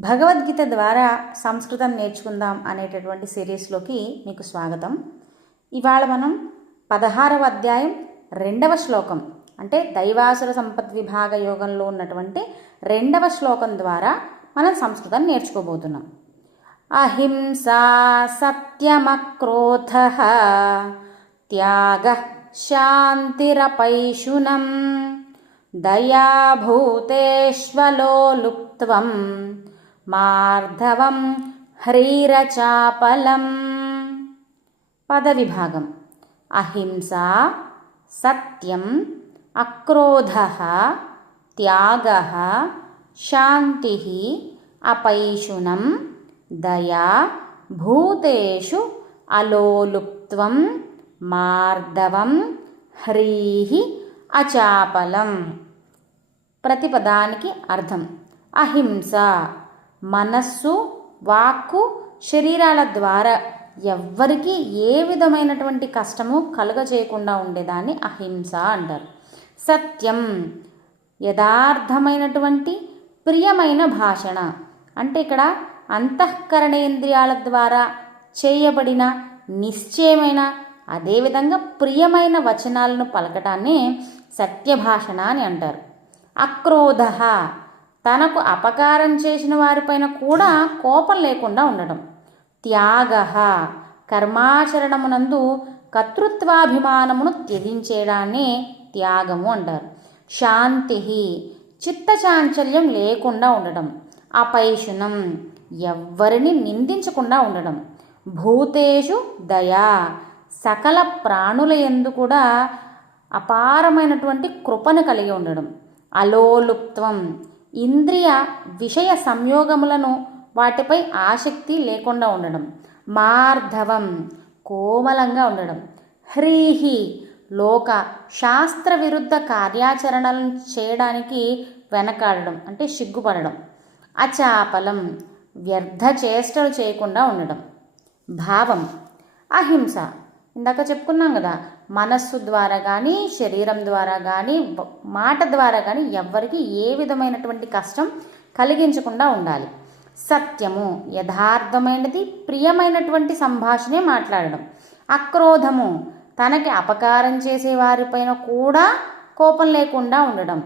భగవద్గీత ద్వారా సంస్కృతం నేర్చుకుందాం అనేటటువంటి సిరీస్లోకి మీకు స్వాగతం. ఇవాళ మనం 16వ అధ్యాయం 2వ శ్లోకం అంటే దైవాసుర సంపద్విభాగ యోగంలో ఉన్నటువంటి 2వ శ్లోకం ద్వారా మనం సంస్కృతం నేర్చుకోబోతున్నాం. అహింసా సత్యమక్రోధః త్యాగః శాంతిరపైశునం దయాభూతేష్వలోలుప్త్వం మార్ధవం హ్రీరచాపలం. పదవిభాగం: అహింస, సత్యం, అక్రోధః, త్యాగః, శాంతి, అపైశునం, దయా, భూతేషు అలోలుప్త్వం, మార్ధవం, హ్రీః, అచాపలం. ప్రతిపదానికి అర్థం: అహింస మనస్సు, వాక్కు, శరీరాల ద్వారా ఎవ్వరికీ ఏ విధమైనటువంటి కష్టము కలుగజేయకుండా ఉండేదాన్ని అహింస అంటారు. సత్యం యథార్థమైనటువంటి ప్రియమైన భాషణ, అంటే ఇక్కడ అంతఃకరణేంద్రియాల ద్వారా చేయబడిన నిశ్చయమైన అదేవిధంగా ప్రియమైన వచనాలను పలకటాన్ని సత్యభాషణ అని అంటారు. అక్రోధ తనకు అపకారం చేసిన వారిపైన కూడా కోపం లేకుండా ఉండడం. త్యాగ కర్మాచరణమునందు కర్తృత్వాభిమానమును త్యజించేయడాన్ని త్యాగము అంటారు. శాంతి చిత్తచాంచల్యం లేకుండా ఉండడం. అపైశునం ఎవ్వరిని నిందించకుండా ఉండడం. భూతేషు దయా సకల ప్రాణుల యందు కూడా అపారమైనటువంటి కృపను కలిగి ఉండడం. అలోలుప్త్వం ఇంద్రియ విషయ సంయోగములను వాటిపై ఆసక్తి లేకుండా ఉండడం. మార్ధవం కోమలంగా ఉండడం. హ్రీహి లోక శాస్త్ర విరుద్ధ కార్యాచరణలను చేయడానికి వెనకాడడం అంటే సిగ్గుపడడం. అచాపలం వ్యర్థ చేష్టలు చేయకుండా ఉండడం. భావం: అహింస ఇందాక చెప్పుకున్నాం కదా, మనస్సు ద్వారా కానీ శరీరం ద్వారా కానీ మాట ద్వారా కానీ ఎవ్వరికి ఏ విధమైనటువంటి కష్టం కలిగించకుండా ఉండాలి. సత్యము యథార్థమైనది ప్రియమైనటువంటి సంభాషణే మాట్లాడడం. అక్రోధము తనకి అపకారం చేసే వారిపైన కూడా కోపం లేకుండా ఉండడం.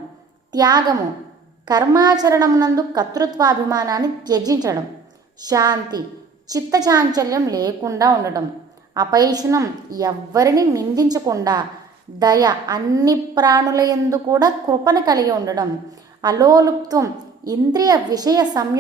త్యాగము కర్మాచరణమునందు కర్తృత్వాభిమానాన్ని త్యజించడం. శాంతి చిత్తచాంచల్యం లేకుండా ఉండడం. అపైశునం ఎవ్వరిని నిందించకుండా. దయ అన్ని ప్రాణుల యందు కూడా కృపను కలిగి ఉండడం. అలోలుప్త్వం ఇంద్రియ విషయ